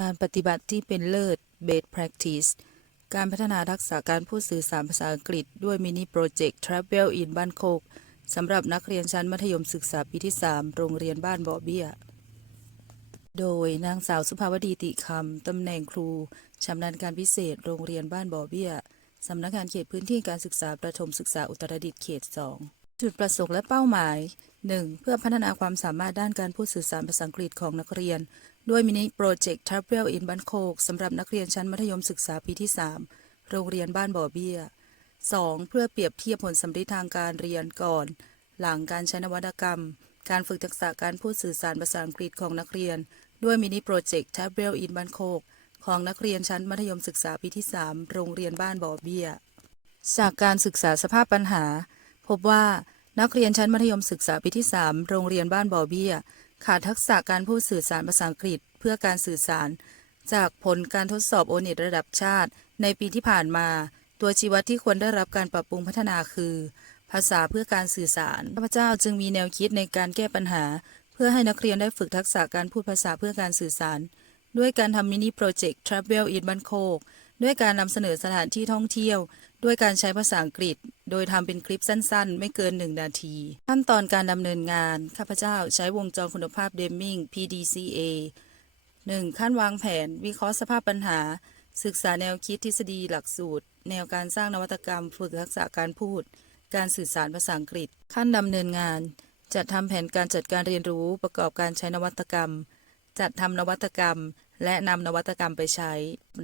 การปฏิบัติที่เป็นเลิศ Best Practice การพัฒนาทักษะการพูดสื่อสารภาษาอังกฤษ ด้วยมินิโปรเจกต์ Travel in บ้านโคกสำหรับนักเรียนชั้นมัธยมศึกษาปีที่ 3 โรงเรียนบ้านบ่อเบี้ย โดยนางสาวสุภาวดีติคำ ตำแหน่งครูชำนาญการพิเศษ โรงเรียนบ้านบ่อเบี้ย สำนักงานเขตพื้นที่การศึกษาประถมศึกษาอุตรดิตถ์เขต 2 จุดประสงค์และเป้าหมาย 1. เพื่อพัฒนาความสามารถด้านการพูดสื่อสารภาษาอังกฤษของนักเรียน ด้วยมินิโปรเจกต์ Travel in บ้านโคกสำหรับนักเรียนชั้นมัธยมศึกษาปีที่ 3 โรงเรียนบ้านบ่อเบี้ย 2. เพื่อเปรียบเทียบผลสำเร็จทางการเรียนก่อน หลังการใช้นวัตกรรม การฝึกทักษะการพูดสื่อสารภาษาอังกฤษของนักเรียน ด้วยมินิโปรเจกต์ Travel in บ้านโคกของนักเรียนชั้นมัธยมศึกษาปีที่ 3 โรงเรียนบ้านบ่อเบี้ย จากการศึกษาสภาพปัญหา พบว่านักเรียนชั้นมัธยมศึกษาปีที่ 3 โรงเรียนบ้านบ่อเบี้ย ขาดทักษะการพูดสื่อสารภาษาอังกฤษเพื่อการสื่อสาร จากผลการทดสอบโอเน็ตระดับชาติ ในปีที่ผ่านมา ตัวชี้วัดที่ควรได้รับการปรับปรุงพัฒนาคือ ภาษาเพื่อการสื่อสารข้าพเจ้าจึงมีแนวคิดในการแก้ปัญหา เพื่อให้นักเรียนได้ฝึกทักษะการพูดภาษาเพื่อการสื่อสาร ด้วยการทำมินิโปรเจกต์ Travel in บ้านโคกด้วยการนำเสนอสถานที่ท่องเที่ยว ด้วยการใช้ภาษาอังกฤษ โดยทำเป็นคลิปสั้นๆ ไม่เกิน 1 นาที ขั้นตอนการดำเนินงาน ข้าพเจ้าใช้วงจรคุณภาพเดมิง PDCA 1. ขั้นวางแผน วิเคราะห์สภาพปัญหา ศึกษาแนวคิดทฤษฎีหลักสูตร แนวการสร้างนวัตกรรม ฝึกทักษะการพูด การสื่อสารภาษาอังกฤษ ขั้นดำเนินงาน จัดทำแผนการจัดการเรียนรู้ ประกอบการใช้นวัตกรรม จัดทำนวัตกรรม และนำนวัตกรรมไปใช้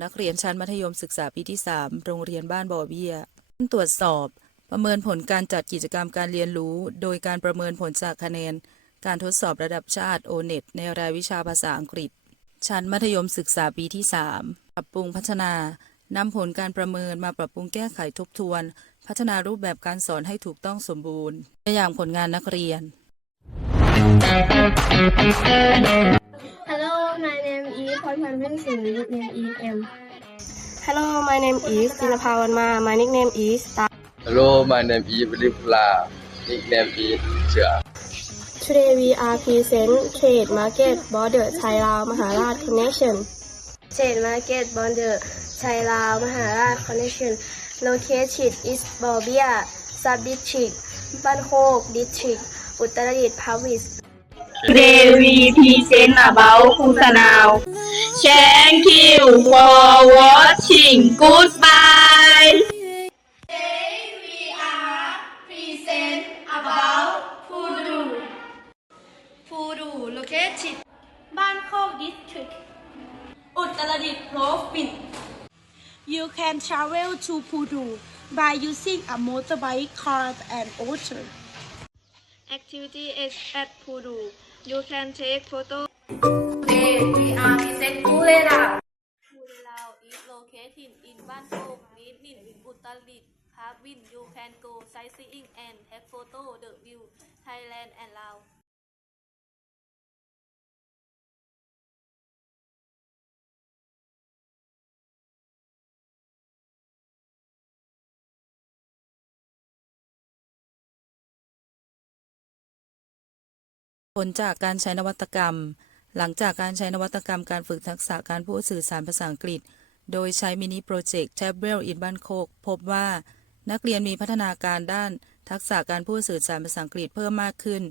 นักเรียนชั้นมัธยมศึกษาปีที่ 3 โรงเรียนบ้านบ่อเบี้ยตรวจสอบ ประเมินผลการจัดกิจกรรมการเรียนรู้ โดยการประเมินผลจากคะแนน การทดสอบระดับชาติ O-NET ในรายวิชาภาษาอังกฤษ ชั้นมัธยมศึกษาปีที่ 3 ปรับปรุงพัฒนานำผลการประเมินมาปรับปรุงแก้ไขทบทวน พัฒนารูปแบบการสอนให้ถูกต้องสมบูรณ์ตัวอย่างผลงานนักเรียน Hello, my name is พรพันธ์เพ่งศิลป์ nickname is M. Hello, my name is จินภาวันมา my nickname is Star. Hello, my name is Vilipula. Nickname is Cher. Today we are present Trade Market Border Thai Lao Maharaj Connection. Trade Market Border Thai Lao Maharaj Connection located is Bobia Sub District, Banhok District, Uttaradit Province. Today we present about Kusanao. Thank you for watching. Goodbye. Located Bangkok district. Uttaradit province. You can travel to Pudu by using a motorbike, car, and auto. Activity is at Pudu. You can take photo. Today we are present Pulelao. Pulau is located in Bangkok, Nizhnin, Uttaradit Province. You can go sightseeing and take photo the view Thailand and Laos. ผลจากการใช้นวัตกรรม หลังจากการใช้นวัตกรรมการฝึกทักษะการพูดสื่อสารภาษาอังกฤษ โดยใช้มินิโปรเจกต์ Tabel in บ้านโคก พบว่า นักเรียนมีพัฒนาการด้านทักษะการพูดสื่อสารภาษาอังกฤษเพิ่มมากขึ้น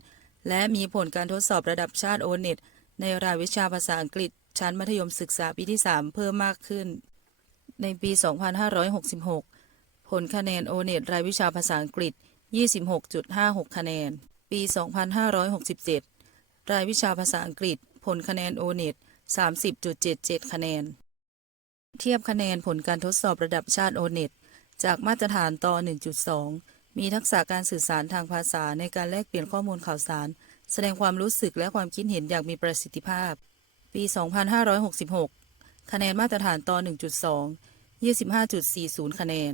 และมีผลการทดสอบระดับชาติ O-NET ในรายวิชาภาษาอังกฤษ ชั้นมัธยมศึกษาปีที่ 3 เพิ่มมากขึ้น ในปี 2566 ผลคะแนน O-NET รายวิชาภาษาอังกฤษ 26.56 คะแนน ปี 2567 รายวิชาภาษาอังกฤษ ผลคะแนน O-NET 30.77 คะแนน เทียบคะแนนผลการทดสอบระดับชาติ O-NET จากมาตรฐานต่อ 1.2 มีทักษะการสื่อสารทางภาษาในการแลกเปลี่ยนข้อมูลข่าวสาร แสดงความรู้สึกและความคิดเห็นอย่างมีประสิทธิภาพ ปี 2566 คะแนนมาตรฐานต่อ 1.2 25.40 คะแนน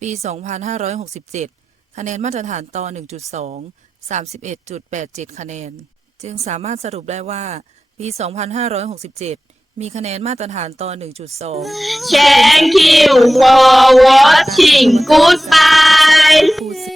ปี 2567 คะแนนมาตรฐานต่อ 1.2 31.87 คะแนน จึงสามารถสรุปได้ว่า ปี 2567 มีคะแนนมาตรฐานต่อ 1.2 Thank you for watching. Goodbye.